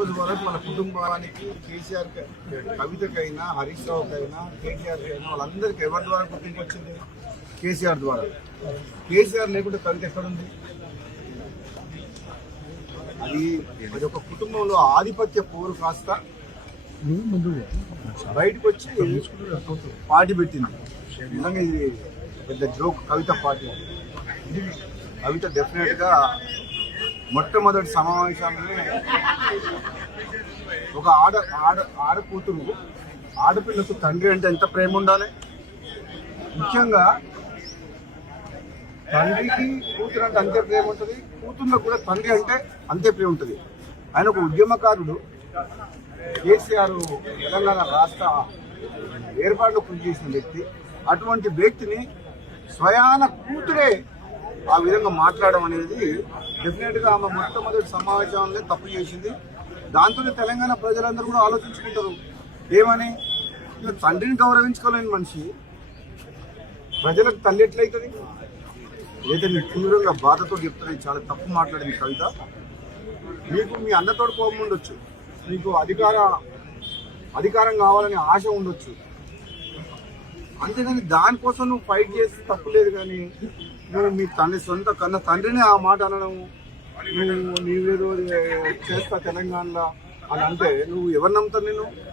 రోజు వరకు మన కుటుంబానికి కేసీఆర్ కవితకైనా హరీష్ రావుకైనా కేటీఆర్కైనా వాళ్ళందరికీ ఎవరి ద్వారా గుర్తింపు వచ్చింది? కేసీఆర్ ద్వారా. కేసీఆర్ లేకుంటే కవిత ఎక్కడుంది? అది ఒక కుటుంబంలో ఆధిపత్య పోరు కాస్త బయటకు వచ్చి పార్టీ పెట్టింది. నిజంగా ఇది పెద్ద జోక్. కవిత పార్టీ కవిత డెఫినెట్గా మొట్టమొదటి సమావేశాలనే ఒక ఆడకూతురు ఆడపిల్లకు తండ్రి అంటే ఎంత ప్రేమ ఉండాలి. ముఖ్యంగా తండ్రికి కూతురు అంటే అంతే ప్రేమ ఉంటుంది, కూతుర్లకు కూడా తండ్రి అంటే అంతే ప్రేమ ఉంటుంది. ఆయన ఒక ఉద్యమకారుడు. కేసీఆర్ తెలంగాణ రాష్ట్ర ఏర్పాటులో కృషి చేసిన వ్యక్తి. అటువంటి వ్యక్తిని స్వయాన కూతురే ఆ విధంగా మాట్లాడడం అనేది డెఫినెట్గా ఆమె మొట్టమొదటి సమావేశంలో తప్పు చేసింది. దాంతోనే తెలంగాణ ప్రజలందరూ కూడా ఆలోచించుకుంటారు ఏమని. తండ్రిని గౌరవించుకోలేని మనిషి ప్రజలకు తల్లి ఎట్లయితుంది? అయితే మీరు తీవ్రంగా బాధతో చెప్తారని చాలా తప్పు మాట్లాడింది కవిత. మీకు మీ అన్నతోడు కోపం ఉండొచ్చు, మీకు అధికారం కావాలనే ఆశ ఉండొచ్చు, అంతేగాని దానికోసం నువ్వు ఫైట్ చేసి తప్పులేదు. కానీ నువ్వు మీ సొంత కన్న తండ్రిని ఆ మాట అనడం, నువ్వేదో చేస్తా తెలంగాణలో అని అంటే నువ్వు ఎవరు నమ్ముతావు? నేను